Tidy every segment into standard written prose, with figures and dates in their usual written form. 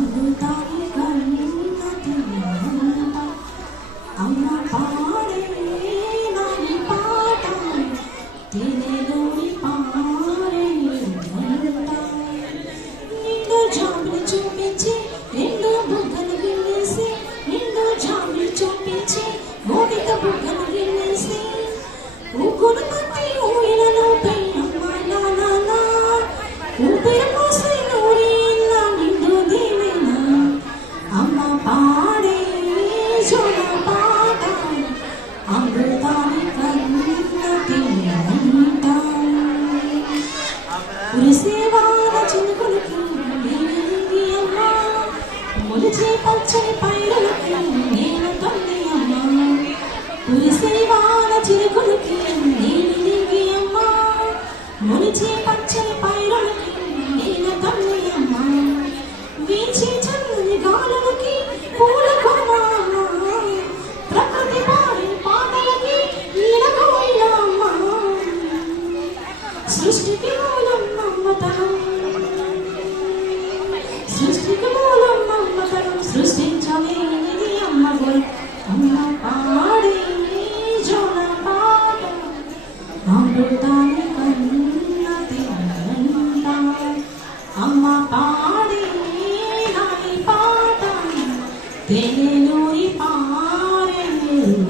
అమృతాన్ని కన్న తిన్నంత అమ్మ పాడే నాని పాట తినేలోని పారే నిండు జాబులు చూపించి రెండు బుగ్గలు గిల్లేసి నిండు జాబులు చూపించి మోగిత బుగ్గలు గిల్లేసి ఊగుడు మట్టి ఊయలను పెయ్యమ్మ నాన్న ఊపిరి పోసి నూరేళ్ళ నిండు దీవెన అమ్మ పాడే జోల పాట అమృతాన్ని కన్న తిన్నంత ఉరిసేవాల చినుకులకి నేనంది అమ్మ మొలిచే పచ్చని పైరులకి నేను తల్లి అమ్మ ఉరిసేవాల చినుకులకి నేనంది అమ్మ మొలిచే పచ్చని పైరులకి నేను తల్లి అమ్మ వీచే చల్లని గాలులకి పూల కొమ్మ ప్రకృతి పాడే పాటలకి నీలకోయిన అమ్మ సృష్టికి మూలం మమతనం సృష్టికి మూలం మమతనం సృష్టించలేనిది అమ్మ గొల్ అమ్మ పాడే జోల పాట అమృతాన్ని కన్న తిన్నంత అమ్మ పాడే నాని పాట తేనెలూరి పారెల్లంట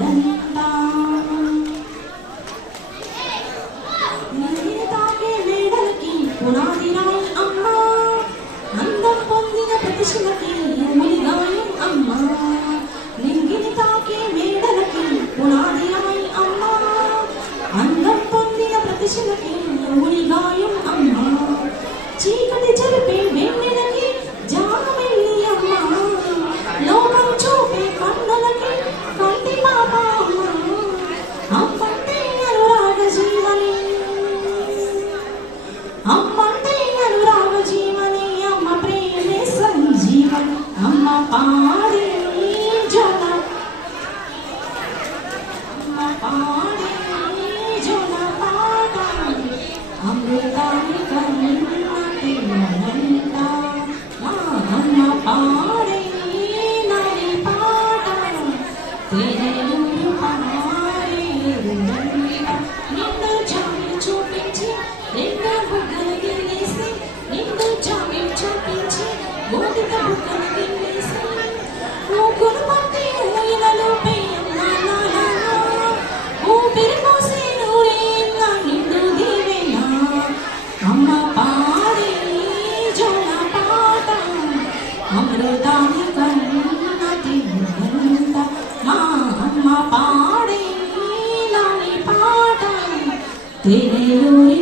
నిన్ను తాకే మేడలకి పునాది రాయి అమ్మ అందం పొందిన ప్రతిశలకి మునిగాయం అమ్మ నింగిని తాకే మేడలకి పునాది రాయి అమ్మ అందం పొందిన ప్రతిశలకి మునిగాయం అమ్మ చీకటి జరిపే వెన్నెలకి జానమెల్లి అమ్మ లోకం చూపే కన్నులకి కంటి పాప అమ్మ అమ్మంటే అనురాగ జీవని అమ్మంటే అనురాగ జీవని అమ్మ ప్రేమే సంజీవని అమ్మ పాడే జోల అమ్మ పాడే జోల పాట అమృతాన్ని కన్న తిన్నంత అమ్మ పాడే నాని పాట తేనెలూరి పారెల్లంట నిండు జాబిలు చూపించి రెండు బుగ్గలు గిల్లేసి నిండు జాబిలు చూపించి మోగిత బుగ్గలు గిల్లేసి ఊగుడు మట్టి ఊయలలో పెయ్యమ్మ నాన్న ఊపిరి పోసి నూరేళ్ళ నిండు దీవెన అమ్మ పాడే జోల పాట అమృతాన్ని కన్న తిన్నంత మా అమ్మ పాడే నాని పాట తేనెలూరి